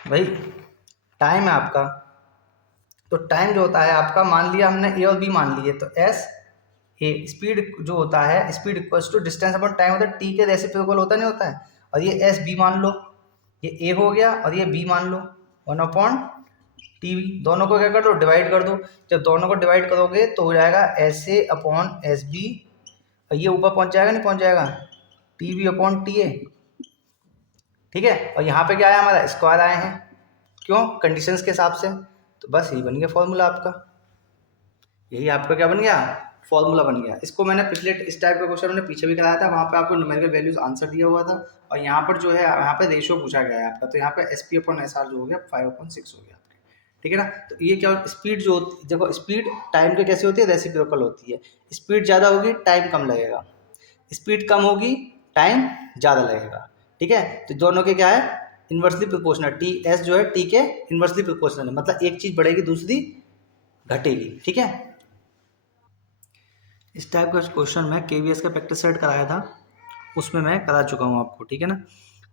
भाई टाइम है आपका, तो टाइम जो होता है आपका, मान लिया हमने ए और बी मान लिए, तो एस ए स्पीड जो होता है, speed equals to distance upon time होता है, टी के रेसिप्रोकल होता नहीं होता है। और ये एस बी मान लो, ये ए हो गया और ये बी मान लो, 1/टी बी। दोनों को क्या कर दो, डिवाइड कर दो। जब दोनों को डिवाइड करोगे तो हो जाएगा S A upon S B, और ये ऊपर पहुंच जाएगा, नहीं पहुंच जाएगा, T B upon T A, ठीक है। और यहाँ पे क्या आया हमारा, स्क्वायर आए हैं, क्यों, कंडीशंस के हिसाब से। तो बस यही बन गया फॉर्मूला आपका, यही आपका क्या बन गया, फॉर्मूला बन गया। इसको मैंने पिछले इस टाइप का क्वेश्चन मैंने पीछे भी कराया था, वहाँ पे आपको न्यूमेरिकल वैल्यूज आंसर दिया हुआ था। और यहाँ पर जो है, यहाँ पे रेशियो पूछा गया है आपका, तो यहाँ पे S P upon S are जो हो गया 5/6 हो गया आपके, ठीक है ना। तो ये क्या, स्पीड जो देखो, स्पीड टाइम के कैसे होती है, रेसिप्रोकल होती है। स्पीड ज़्यादा होगी टाइम कम लगेगा, स्पीड कम होगी टाइम ज़्यादा लगेगा, ठीक है। तो दोनों के क्या है, इन्वर्सली प्रोपोर्शनल, टी एस जो है टी के इन्वर्सली प्रोपोर्शनल है, मतलब एक चीज़ बढ़ेगी दूसरी घटेगी, ठीक है। इस टाइप का क्वेश्चन मैं KVS का प्रैक्टिस सेट कराया था, उसमें मैं करा चुका हूँ आपको, ठीक है ना।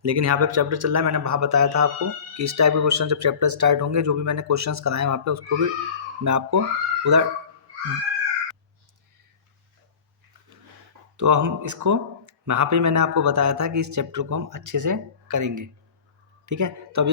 लेकिन यहाँ पे चैप्टर चल रहा है, मैंने वहाँ बताया था आपको कि इस टाइप के क्वेश्चन जब चैप्टर स्टार्ट होंगे, जो भी मैंने क्वेश्चंस कराए वहाँ पे, उसको भी मैं आपको पूरा, तो हम इसको वहाँ पे मैंने आपको बताया था कि इस चैप्टर को हम अच्छे से करेंगे, ठीक है। तो अब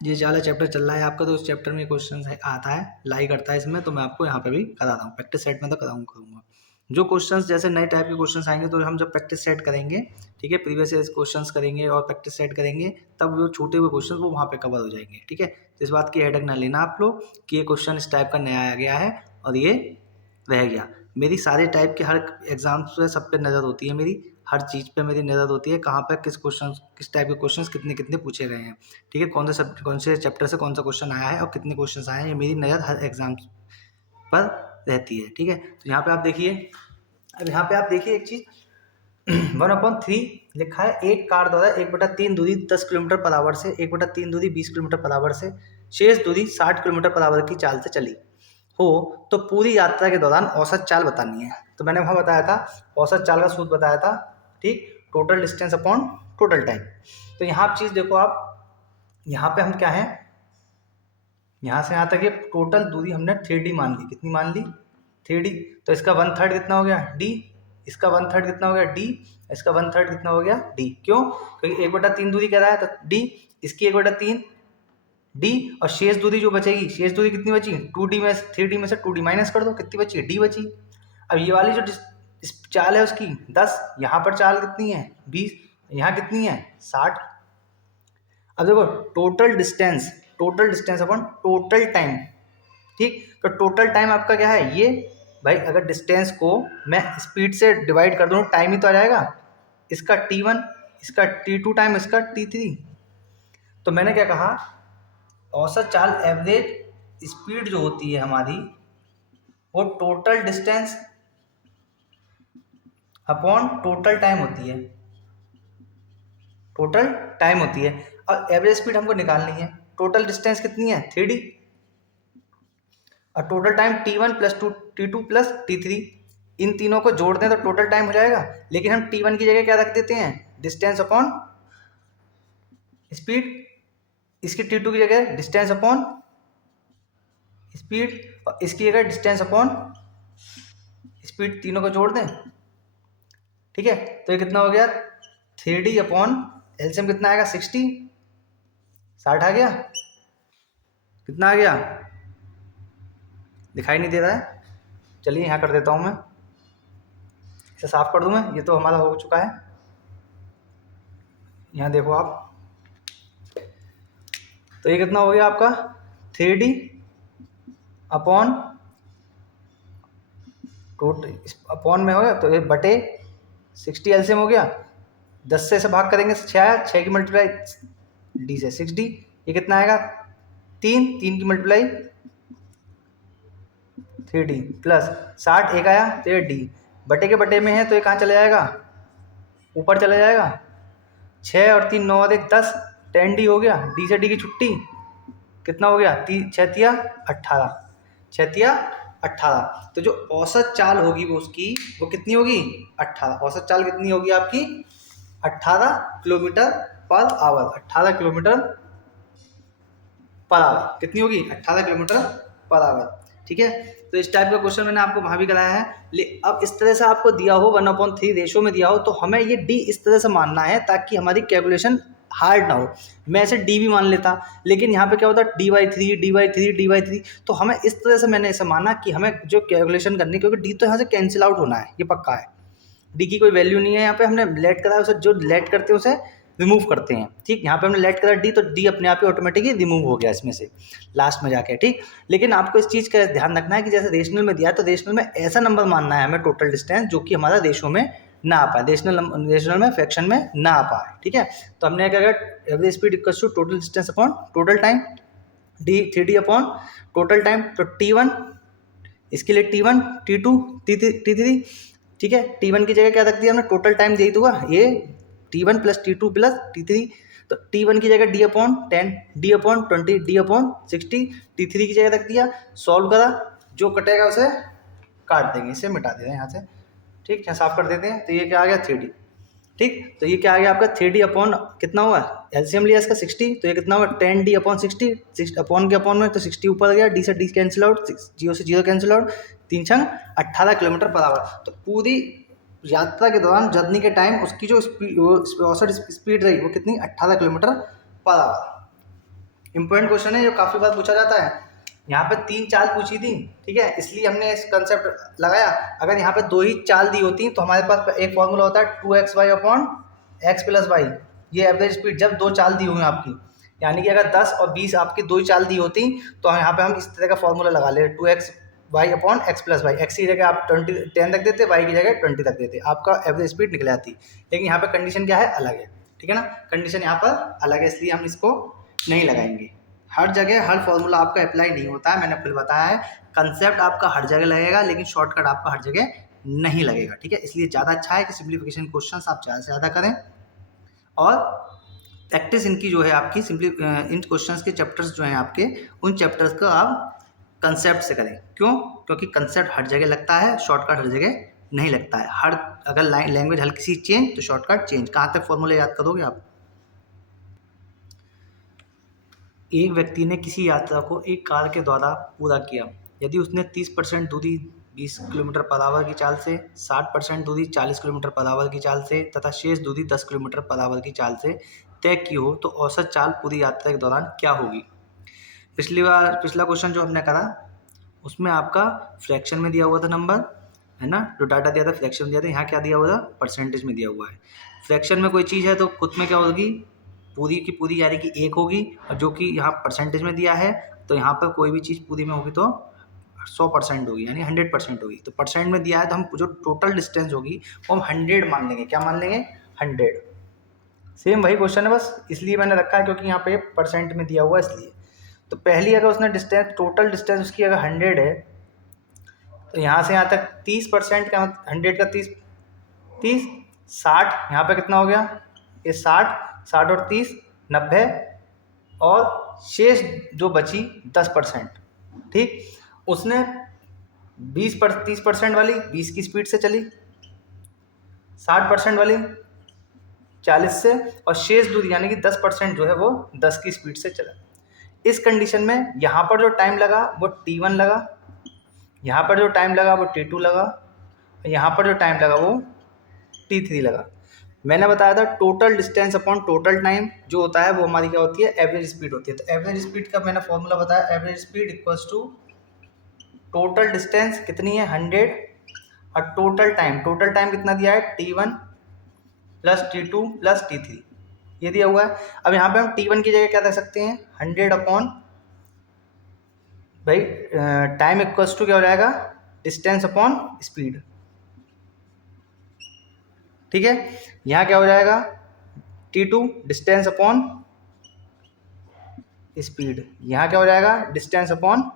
ये वाला चैप्टर चल रहा है आपका, तो उस चैप्टर में क्वेश्चन आता है, लाई करता है इसमें, तो मैं आपको यहाँ पे भी कराता हूँ प्रैक्टिस सेट में, तो करूँगा जो क्वेश्चंस जैसे नए टाइप के क्वेश्चंस आएंगे, तो हम जब प्रैक्टिस सेट करेंगे, ठीक है, प्रीवियस ईयर क्वेश्चंस करेंगे और प्रैक्टिस सेट करेंगे, तब वो छूटे हुए क्वेश्चन वो वहाँ पे कवर हो जाएंगे, ठीक है। तो इस बात की हेडेक ना लेना आप लोग कि ये क्वेश्चन इस टाइप का नया आ गया है और ये रह गया। मेरी सारे टाइप के हर एग्जाम्स पे सब पे नज़र होती है, मेरी हर चीज़ पे मेरी नज़र होती है, कहाँ पर किस टाइप के क्वेश्चंस कितने कितने पूछे गए हैं, ठीक है, कौन से चैप्टर से कौन सा क्वेश्चन आया है और कितने क्वेश्चन आए हैं, ये मेरी नज़र हर एग्जाम पर रहती है, ठीक है। तो यहाँ पे आप देखिए, अब यहाँ पे आप देखिए एक चीज़ 1/3 लिखा है, एक कार द्वारा 1/3 दूरी 10 किलोमीटर पर आवर से 1/3 दूरी 20 किलोमीटर पर आवर से शेष दूरी 60 किलोमीटर पर आवर की चाल से चली हो, तो पूरी यात्रा के दौरान औसत चाल बतानी है। तो मैंने वहाँ बताया था, औसत चाल का सूत्र बताया था, ठीक, total distance upon total time. तो यहाँ आप चीज़ देखो, आप यहाँ पे हम क्या है, यहाँ से यहाँ तक ये टोटल दूरी हमने 3D मान ली, कितनी मान ली, 3D। तो इसका 1/3 कितना हो गया, D, इसका 1/3 कितना हो गया, D, इसका 1/3 कितना हो गया, D। क्यों, क्योंकि 1/3 दूरी कह रहा है, तो D, इसकी 1/3 D, और शेष दूरी जो बचेगी, शेष दूरी कितनी बची, 2D में 3D में से 2D माइनस कर दो, कितनी बची, D बची। अब ये वाली जो इस चाल है उसकी 10, यहाँ पर चाल कितनी है 20, यहाँ कितनी है 60। अब देखो टोटल डिस्टेंस अपन टोटल टाइम, ठीक, तो टोटल टाइम आपका क्या है, ये भाई अगर डिस्टेंस को मैं स्पीड से डिवाइड कर दूँ, टाइम ही तो आ जाएगा, इसका T1, इसका T2 टाइम, इसका T3। तो मैंने क्या कहा, औसत चाल एवरेज स्पीड जो होती है हमारी, वो total distance upon total time होती है, टोटल टाइम होती है। और एवरेज स्पीड हमको निकालनी है, टोटल डिस्टेंस कितनी है 3D, और total time T1 plus T2 plus T3, इन तीनों को जोड़ दें तो टोटल टाइम हो जाएगा। लेकिन हम T1 की जगह क्या रख देते हैं, डिस्टेंस अपॉन स्पीड, इसकी T2 की जगह डिस्टेंस अपॉन स्पीड, और इसकी जगह डिस्टेंस अपॉन स्पीड, तीनों को जोड़ दें, ठीक है। तो ये कितना हो गया, 3D अपॉन एलसीएम कितना आएगा 60 आ गया, कितना आ गया, दिखाई नहीं दे रहा है, चलिए यहाँ कर देता हूँ मैं, इसे साफ कर दूँ मैं, ये तो हमारा हो चुका है। यहाँ देखो आप, तो ये कितना हो गया आपका 3D अपॉन टोटल अपॉन में हो गया, तो ये बटे 60 एलसीएम हो गया, 10 से इसे भाग करेंगे 6 की मल्टीप्लाई D से 6D, ये कितना आएगा 3 की मल्टीप्लाई 3D प्लस 60 एक आया, तो ये D बटे के बटे में है, तो ये कहाँ चला जाएगा, ऊपर चला जाएगा, 6 और 3 9 और 1 10, 10D हो गया, D से D की छुट्टी, कितना हो गया 6 तिया 18, 6 तिया 18। तो जो औसत चाल होगी वो उसकी, वो कितनी होगी 18, औसत चाल कितनी होगी आपकी 18 kilometre per our, 18 kilometre per our कितनी होगी 18 किलोमीटर पर आवर, ठीक है। तो इस टाइप का क्वेश्चन मैंने आपको वहाँ भी कराया है। अब इस तरह से आपको दिया हो 1/3 रेशो में दिया हो, तो हमें ये D इस तरह से मानना है ताकि हमारी कैलकुलेशन हार्ड ना हो। मैं ऐसे D भी मान लेता, लेकिन यहाँ पे क्या होता है D/3, तो हमें इस तरह से मैंने ऐसा माना कि हमें जो कैलकुलेशन करनी, क्योंकि D तो यहाँ से कैंसिल आउट होना है, ये पक्का है, D की कोई वैल्यू नहीं है यहाँ पे, हमने लेट करा है उसे, जो लेट करते हैं उसे रिमूव करते हैं, ठीक। यहाँ पे हमने लेट करा D, तो D अपने आप ही ऑटोमेटिकली रिमूव हो गया इसमें से लास्ट में जाके, ठीक। लेकिन आपको इस चीज़ का ध्यान रखना है कि जैसे रेशनल में दिया, तो रेशनल में ऐसा नंबर मानना है हमें टोटल डिस्टेंस जो कि हमारा रेशो में ना आ पाए, रेशनल में फ्रैक्शन में ना आ पाए, ठीक है। तो हमने क्या करा, average speed equals to total distance upon total time, D3D upon total time, तो T1 इसके लिए T1 T2 T3, ठीक है। T1 की जगह क्या रख दिया हमने, टोटल टाइम दे दूंगा ये T1 plus T2 plus T3, तो T1 की जगह D/10, D/20, D/60, T3 की जगह रख दिया, सॉल्व करा, जो कटेगा उसे काट देंगे, इसे मिटा देते हैं यहाँ से, ठीक है, साफ कर देते हैं। तो ये क्या आ गया 3D, ठीक। तो ये क्या आ गया आपका 3D अपॉन कितना हुआ, एलसीएम लिया इसका 60, तो ये कितना हुआ 10D अपॉन 60, 6 अपॉन के अपॉन में तो 60 ऊपर गया, डी से डी कैंसिल आउट, 0 से 0 cancel out, 3 छंग 18 kilometre per our. तो पूरी यात्रा के दौरान जर्नी के टाइम उसकी जो स्पीड, औसत स्पीड रही वो कितनी, 18 kilometre per our. Important question है जो काफ़ी बार पूछा जाता है। यहाँ पे 3 चाल पूछी थी, ठीक है, इसलिए हमने इस कंसेप्ट लगाया। अगर यहाँ पे 2 ही चाल दी होती तो हमारे पास एक फॉर्मूला होता है 2xy upon x plus Y, ये एवरेज स्पीड जब 2 चाल दी हुई आपकी, यानी कि अगर 10 और 20 आपकी 2 ही चाल दी होती तो यहाँ पे हम इस तरह का फॉर्मूला लगा ले 2xy upon x plus Y, X की जगह आप 10 रख देते, वाई की जगह 20 रख देते, आपका एवरेज स्पीड निकल आती। लेकिन यहाँ पे कंडीशन क्या है, अलग है, ठीक है ना, कंडीशन यहाँ पर अलग है, इसलिए हम इसको नहीं लगाएंगे। हर जगह हर फॉर्मूला आपका अप्लाई नहीं होता है, मैंने फिर बताया है, कंसेप्ट आपका हर जगह लगेगा लेकिन शॉर्टकट आपका हर जगह नहीं लगेगा, ठीक है। इसलिए ज़्यादा अच्छा है कि सिंप्लीफिकेशन क्वेश्चंस आप ज़्यादा से ज़्यादा करें और प्रैक्टिस इनकी जो है आपकी इन क्वेश्चंस के चैप्टर्स जो हैं आपके, उन चैप्टर्स को आप कंसेप्ट से करें। क्यों? क्योंकि कंसेप्ट हर जगह लगता है, शॉर्टकट हर जगह नहीं लगता है। हर अगर लैंग्वेज हल्की सी चेंज तो शॉर्टकट चेंज। कहाँ तक फॉर्मूले याद करोगे आप? एक व्यक्ति ने किसी यात्रा को एक कार के द्वारा पूरा किया यदि उसने 30% दूरी 20 किलोमीटर पर आवर की चाल से, 60% दूरी 40 किलोमीटर पर आवर की चाल से तथा शेष दूरी 10 किलोमीटर पर आवर की चाल से तय की हो तो औसत चाल पूरी यात्रा के दौरान क्या होगी। पिछला क्वेश्चन जो हमने करा उसमें आपका फ्रैक्शन में दिया हुआ था नंबर, है ना, जो डाटा दिया था फ्रैक्शन में दिया था। यहाँ क्या दिया हुआ था, परसेंटेज में दिया हुआ है। फ्रैक्शन में कोई चीज़ है तो खुद में क्या होगी, पूरी की पूरी यानी कि 1 होगी, और जो कि यहाँ परसेंटेज में दिया है तो यहाँ पर कोई भी चीज़ पूरी में होगी तो 100% होगी, यानी 100% होगी। तो परसेंट में दिया है तो हम जो टोटल डिस्टेंस होगी वो हम 100 मान लेंगे। क्या मान लेंगे, 100। सेम वही क्वेश्चन है, बस इसलिए मैंने रखा है क्योंकि यहाँ पे परसेंट में दिया हुआ है इसलिए। तो पहली अगर उसने डिस्टेंस, टोटल डिस्टेंस उसकी अगर 100 है तो यहाँ से यहाँ तक 30% का, 100 का 30 60, यहाँ पे कितना हो गया, ये 60 और 30 90, और शेष जो बची 10%, ठीक। उसने 30% वाली 20 की स्पीड से चली, 60% वाली 40 से, और शेष दूरी यानी कि 10% जो है वो 10 की स्पीड से चला। इस कंडीशन में यहाँ पर जो टाइम लगा वो T1 लगा, यहाँ पर जो टाइम लगा वो T2 लगा, यहाँ पर जो टाइम लगा वो T3 लगा। मैंने बताया था total distance upon total time जो होता है वो हमारी क्या होती है, एवरेज स्पीड होती है। तो एवरेज स्पीड का मैंने फॉर्मूला बताया, average speed equals to total distance कितनी है 100 और टोटल टाइम कितना दिया है T1 plus T2 plus T3, ये दिया हुआ है। अब यहाँ पे हम T1 की जगह क्या दे सकते हैं, 100 अपॉन भाई टाइम इक्वल्स टू क्या हो जाएगा, डिस्टेंस अपॉन स्पीड, ठीक है। यहाँ क्या हो जाएगा, T2 डिस्टेंस अपॉन स्पीड, यहाँ क्या हो जाएगा, डिस्टेंस अपॉन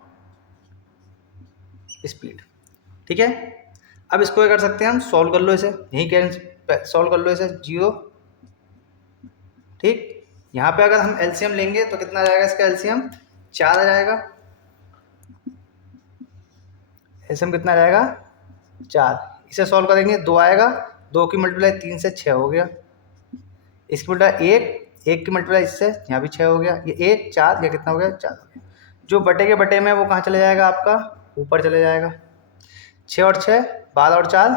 स्पीड, ठीक है। अब इसको क्या कर सकते हैं हम, सॉल्व कर लो इसे, यहीं क्या सॉल्व कर लो इसे, 0, ठीक। यहाँ पे अगर हम एलसीएम लेंगे तो कितना आ जाएगा, इसका एलसीएम 4 आ जाएगा, एलसीएम कितना आ जाएगा 4। इसे सॉल्व करेंगे 2 आएगा, 2 की मल्टीप्लाई 3 से 6 हो गया, इसकी मल्टीप्लाई 1 की मल्टीप्लाई इससे यहाँ भी 6 हो गया, ये 1 4 ये कितना हो गया 4 हो गया। जो बटे के बटे में वो कहाँ चले जाएगा, आपका ऊपर चले जाएगा। 6 और 6 12 और 4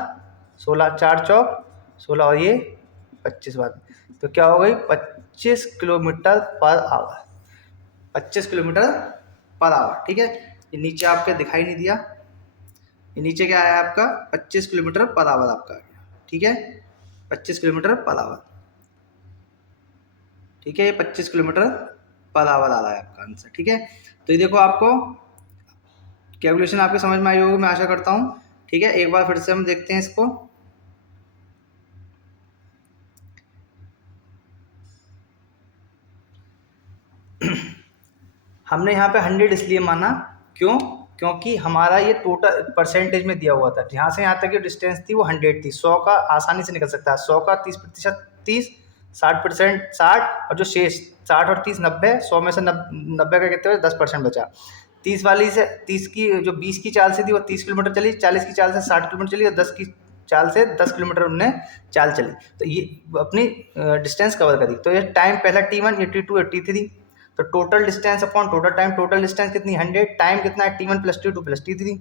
16, 4 चौक 16 और ये 25 बार, तो क्या हो गई 25 kilometre per our, 25 kilometre per our, ठीक है। ये नीचे आपके दिखाई नहीं दिया, ये नीचे क्या आया आपका 25 किलोमीटर पर आवर आपका आ गया, ठीक है, 25 किलोमीटर पर आवर, ठीक है, ये 25 किलोमीटर पर आवर आ रहा है आपका आंसर, ठीक है। तो ये देखो आपको कैलकुलेशन आपके समझ में आई होगी मैं आशा करता हूँ, ठीक है। एक बार फिर से हम देखते हैं इसको, हमने यहाँ पे 100 इसलिए माना, क्यों, क्योंकि हमारा ये टोटल परसेंटेज में दिया हुआ था, जहाँ से यहाँ तक की डिस्टेंस थी वो 100 थी। 100 का आसानी से निकल सकता है, 100 का 30%, 30, 60%, 60, और जो शेष 60 और 30 90, 100 में से 90 का कितने 10% बचा, 30 वाली से 30 की जो 20 की चाल से थी वो 30 किलोमीटर चली, 40 की चाल से 60 किलोमीटर चली और 10 की चाल से 10 किलोमीटर उनने चाल चली, तो ये अपनी डिस्टेंस कवर करी। तो ये टाइम पहला T1, ये T2, ये T3, तो total distance upon total time, total distance कितनी 100, टाइम कितना है T1 plus T2 plus T3।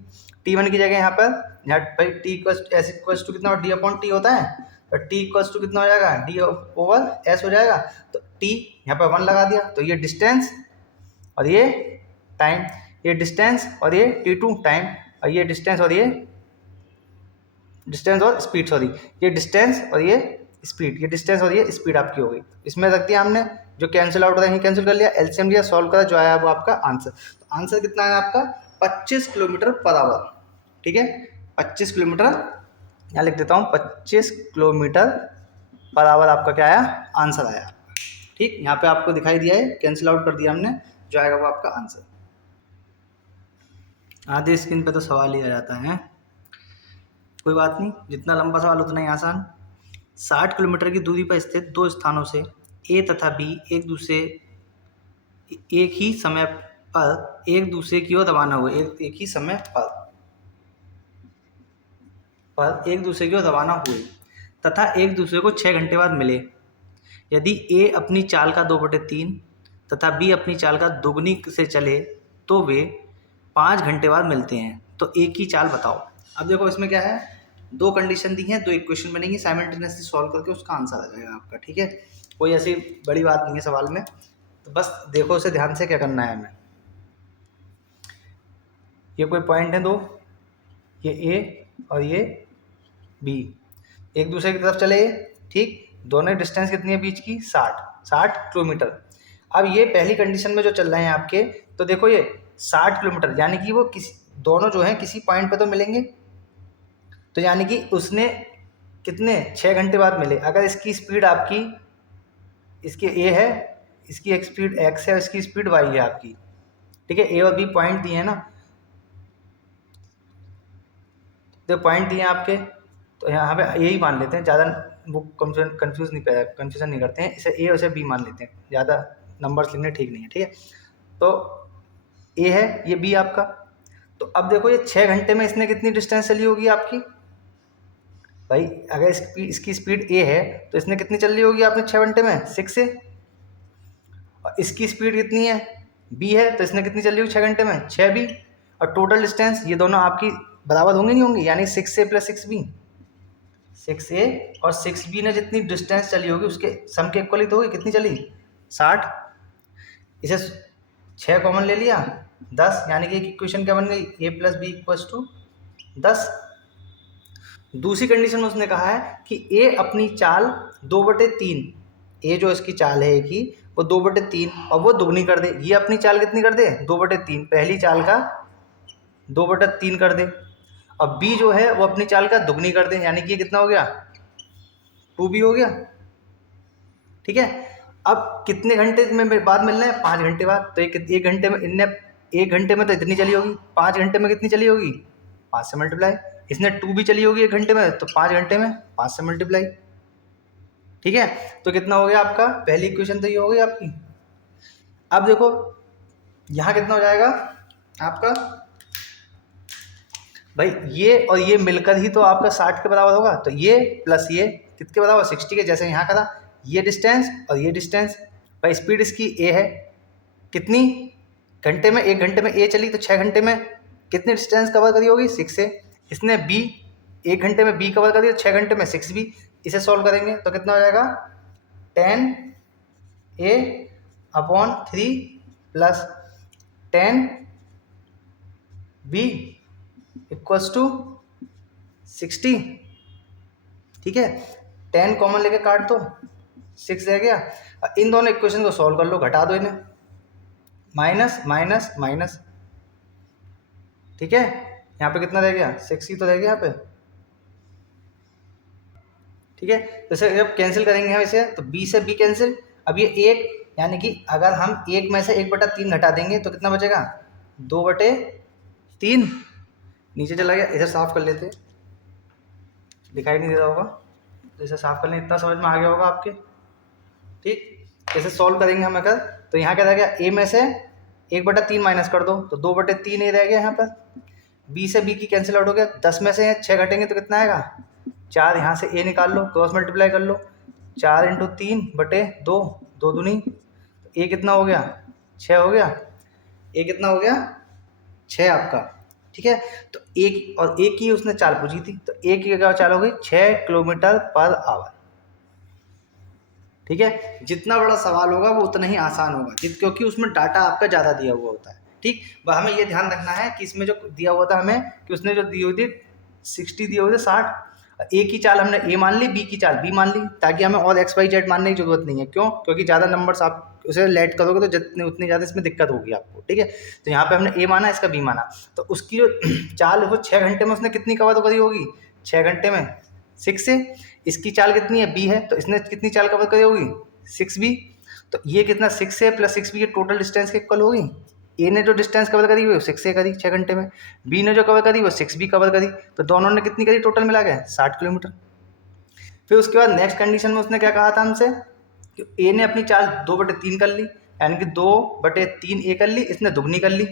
T1 की जगह यहाँ पर भाई T इक्वल्स टू कितना D अपॉन T होता है, तो T इक्वल्स टू कितना हो जाएगा D ओवर S हो जाएगा, तो T यहाँ पर 1 लगा दिया, तो ये डिस्टेंस और ये टाइम, ये डिस्टेंस और ये T2 टाइम, और ये डिस्टेंस और ये डिस्टेंस और स्पीड, सॉरी ये डिस्टेंस और ये स्पीड, ये डिस्टेंस और ये स्पीड आपकी हो गई। इसमें रख दिया हमने, जो कैंसिल आउट होता है यहीं कैंसिल कर लिया, एलसीएम लिया, सॉल्व करा, जो आया वो आपका आंसर। तो आंसर कितना है आपका 25 किलोमीटर पर आवर। ठीक है, 25 किलोमीटर, यहाँ लिख देता हूँ 25 किलोमीटर पर आवर आपका क्या आया, आंसर आया। ठीक, यहाँ पे आपको दिखाई दिया है, कैंसिल आउट कर दिया हमने, जो आएगा वो आपका आंसर। आधे स्क्रीन पे तो सवाल ही आ जाता है, कोई बात नहीं, जितना लंबा सवाल उतना ही आसान। 60 किलोमीटर की दूरी पर स्थित दो स्थानों से ए तथा बी एक ही समय पर एक दूसरे की ओर रवाना हुए, एक ही समय पर एक दूसरे की ओर रवाना हुए तथा एक दूसरे को 6 घंटे बाद मिले। यदि ए अपनी चाल का 2/3 तथा बी अपनी चाल का दोगुनी से चले तो वे 5 घंटे बाद मिलते हैं, तो ए की चाल बताओ। अब देखो इसमें क्या है, दो कंडीशन दी हैं, दो इक्वेशन बनेंगी, साइमल्टेनियसली सॉल्व करके उसका आंसर आ जाएगा आपका। ठीक है, कोई ऐसी बड़ी बात नहीं है सवाल में, तो बस देखो उसे ध्यान से क्या करना है हमें। ये कोई पॉइंट है दो, ये ए और ये बी, एक दूसरे की तरफ चले, ठीक, दोनों डिस्टेंस कितनी है बीच की 60 किलोमीटर। अब ये पहली कंडीशन में जो चल रहे हैं आपके, तो देखो ये 60 किलोमीटर, यानी कि वो किसी दोनों जो हैं किसी पॉइंट पे तो मिलेंगे, तो यानी कि उसने कितने 6 घंटे बाद मिले। अगर इसकी स्पीड आपकी, इसकी ए है, इसकी एक स्पीड एक्स है, इसकी स्पीड वाई है आपकी, ठीक है, ए और बी पॉइंट दिए हैं ना, तो पॉइंट दिए हैं आपके, तो यहाँ पे यही मान लेते हैं, ज़्यादा वो कन्फ्यूज़न नहीं करते हैं, इसे ए और इसे बी मान लेते हैं, ज़्यादा नंबर्स लिखने ठीक नहीं है। ठीक है, तो ए है, ये बी आपका, तो अब देखो ये 6 घंटे में इसने कितनी डिस्टेंस चली होगी आपकी, भाई अगर इसकी स्पीड ए है तो इसने कितनी चल रही होगी आपने 6 घंटे में 6 से, और इसकी स्पीड कितनी है बी है, तो इसने कितनी चल रही होगी 6 घंटे में 6 बी, और टोटल डिस्टेंस ये दोनों आपकी बराबर होंगे नहीं होंगे, यानी 6A प्लस 6B, 6A और 6B ने जितनी डिस्टेंस चली होगी उसके सम के इक्वल ही तो होगी, कितनी चली 60, इसे 6 कॉमन ले लिया 10, यानी कि एक इक्वेशन क्या बन गई, A plus B equals to 10। दूसरी कंडीशन में उसने कहा है कि ए अपनी चाल 2/3, ए जो इसकी चाल है एक ही, वो 2/3 और वो दुगनी कर दे, ये अपनी चाल कितनी कर दे 2/3, पहली चाल का 2/3 कर दे, अब बी जो है वो अपनी चाल का दुगनी कर दे, यानी कि ये कितना हो गया 2B हो गया। ठीक है, अब कितने घंटे में बाद मिलना है 5 घंटे बाद, तो एक घंटे में इनने 1 घंटे में तो इतनी चली होगी, 5 घंटे में कितनी चली होगी 5 से मल्टीप्लाई, इसने 2 भी चली होगी 1 घंटे में, तो 5 घंटे में 5 से मल्टीप्लाई। ठीक है, तो कितना हो गया आपका, पहली इक्वेशन तो ये हो गई आपकी। अब देखो यहाँ कितना हो जाएगा आपका, भाई ये और ये मिलकर ही तो आपका 60 के बराबर होगा, तो ये प्लस ये कितने बराबर 60 के, जैसे यहाँ करा, ये डिस्टेंस और ये डिस्टेंस, भाई स्पीड इसकी ए है, कितनी घंटे में 1 घंटे में ए चली, तो 6 घंटे में कितनी डिस्टेंस कवर करी होगी 6 से, इसने बी 1 घंटे में बी कवर कर दिया, 6 घंटे में 6B, इसे सॉल्व करेंगे तो कितना हो जाएगा 10A/3 plus 10B equals to 60। ठीक है, 10 कॉमन लेके काट दो, 6 रह गया, इन दोनों इक्वेशन को सॉल्व कर लो, घटा दो इन्हें, माइनस माइनस माइनस। ठीक है, यहाँ पे कितना रह गया 6 ही तो रह गया यहाँ पे। ठीक है, तो इसे जब कैंसिल करेंगे हम इसे, तो b से b कैंसिल, अब ये 1, यानी कि अगर हम 1 में से 1/3 घटा देंगे तो कितना बचेगा 2/3, नीचे चला गया, इधर साफ कर लेते, दिखाई नहीं दे रहा होगा, तो इसे साफ कर लें, इतना समझ में आ गया होगा आपके। ठीक, कैसे सॉल्व करेंगे हम अगर, तो यहाँ क्या रह गया, ए में से 1/3 माइनस कर दो तो 2/3 ये रह गया यहाँ पर। बी से बी की कैंसिल आउट हो गया, 10 में से 6 घटेंगे तो कितना आएगा 4। यहाँ से ए निकाल लो, क्रॉस मल्टीप्लाई कर लो, 4 × 3/2, 2 दूनी, ए कितना हो गया 6 हो गया, ए कितना हो गया 6 आपका। ठीक है, तो एक और एक की उसने चाल पूछी थी, तो एक की क्या चाल हो गई 6 किलोमीटर/आवर। ठीक है, जितना बड़ा सवाल होगा वो उतना ही आसान होगा, क्योंकि उसमें डाटा आपका ज़्यादा दिया हुआ होता है। ठीक, हमें ये ध्यान रखना है कि इसमें जो दिया हुआ था हमें, कि उसने जो दी हुई थी 60 दिए हुए थे 60, ए की चाल हमने ए मान ली, बी की चाल बी मान ली, ताकि हमें और XYZ मानने की जरूरत नहीं है। क्यों? क्योंकि ज़्यादा नंबर्स आप उसे लेट करोगे तो जितने उतनी ज़्यादा इसमें दिक्कत होगी आपको। ठीक है, तो यहाँ पे हमने ए माना, इसका बी माना, तो उसकी जो चाल है वो 6 घंटे में उसने कितनी कवर करी होगी 6 घंटे में 6 से। इसकी चाल कितनी है बी है, तो इसने कितनी चाल कवर करी होगी 6B। तो ये कितना 6A + 6B की टोटल डिस्टेंस के इक्वल होगी। ए ने जो डिस्टेंस कवर करी वो 6A करी 6 घंटे में, बी ने जो कवर करी वो 6B कवर करी, तो दोनों ने कितनी करी टोटल मिला के 60 किलोमीटर। फिर उसके बाद नेक्स्ट कंडीशन में उसने क्या कहा था हमसे कि ए ने अपनी चाल 2/3 कर ली, यानी कि 2/3 ए कर ली, इसने दुगनी कर ली।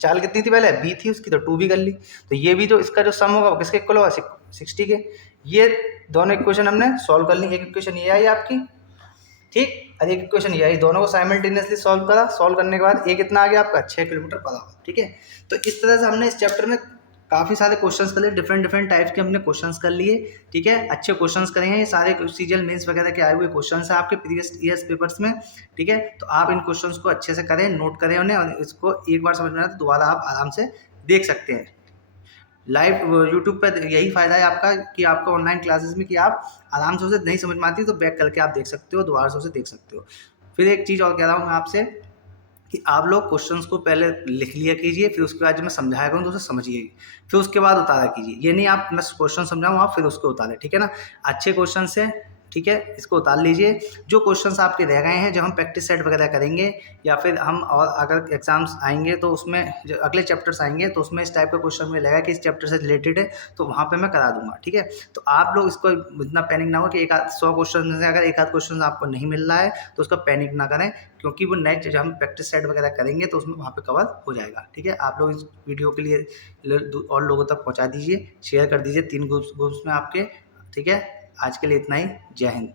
चाल कितनी थी पहले बी थी उसकी, तो 2B कर ली। तो ये भी जो इसका जो सम होगा वो किसके इक्वल होगा 60 के। ये दोनों इक्वेशन हमने सॉल्व कर ली। एक इक्वेशन ये आई आपकी, ठीक, और एक इक्वेशन ये आई, दोनों को साइमल्टेनियसली सॉल्व करा। सॉल्व करने के बाद ए कितना आ गया आपका 6 किलोमीटर/आवर। ठीक है, तो इस तरह से हमने इस चैप्टर में काफ़ी सारे क्वेश्चंस कर लिए, डिफरेंट टाइप्स के हमने क्वेश्चंस कर लिए। ठीक है, अच्छे क्वेश्चंस करे हैं ये सारे, सीजीएल मेंस वगैरह के आए हुए क्वेश्चंस हैं आपके प्रीवियस ईयर्स पेपर्स में। ठीक है, तो आप इन क्वेश्चंस को अच्छे से करें, नोट करें उन्हें, और इसको एक बार समझ में आए तो दोबारा आप आराम से देख सकते हैं। लाइव यूट्यूब पर यही फ़ायदा है आपका कि आपका ऑनलाइन क्लासेस में कि आप आराम से उसे नहीं समझ में आती तो बैक करके आप देख सकते हो, दोबारा से उसे देख सकते हो। फिर एक चीज़ और कह रहा हूँ मैं आपसे कि आप लोग क्वेश्चंस को पहले लिख लिया कीजिए, फिर उसके बाद जब मैं समझाया करूँ तो उसे समझिए, फिर उसके बाद उतारा कीजिए। ये नहीं आप मैं क्वेश्चन समझाऊँ आप फिर उसको उतारें। ठीक है ना, अच्छे क्वेश्चन से, ठीक है, इसको उतार लीजिए। जो क्वेश्चंस आपके रह गए हैं, जब हम प्रैक्टिस सेट वगैरह करेंगे या फिर हम और अगर एग्जाम्स आएंगे तो उसमें जो अगले चैप्टर्स आएंगे तो उसमें इस टाइप का क्वेश्चन में लगेगा कि इस चैप्टर से रिलेटेड है, तो वहाँ पे मैं करा दूंगा। ठीक है, तो आप लोग इसको इतना पैनिक ना हो कि 100 क्वेश्चन में से अगर एक आध क्वेश्चन आपको नहीं मिल रहा है तो उसका पैनिक ना करें, क्योंकि वो नेक्स्ट जब हम प्रैक्टिस सेट वगैरह करेंगे तो उसमें वहाँ पे कवर हो जाएगा। ठीक है, आप लोग इस वीडियो के लिए और लोगों तक पहुँचा दीजिए, शेयर कर दीजिए 3 ग्रुप्स में आपके। ठीक है, आज के लिए इतना ही। जय हिंद।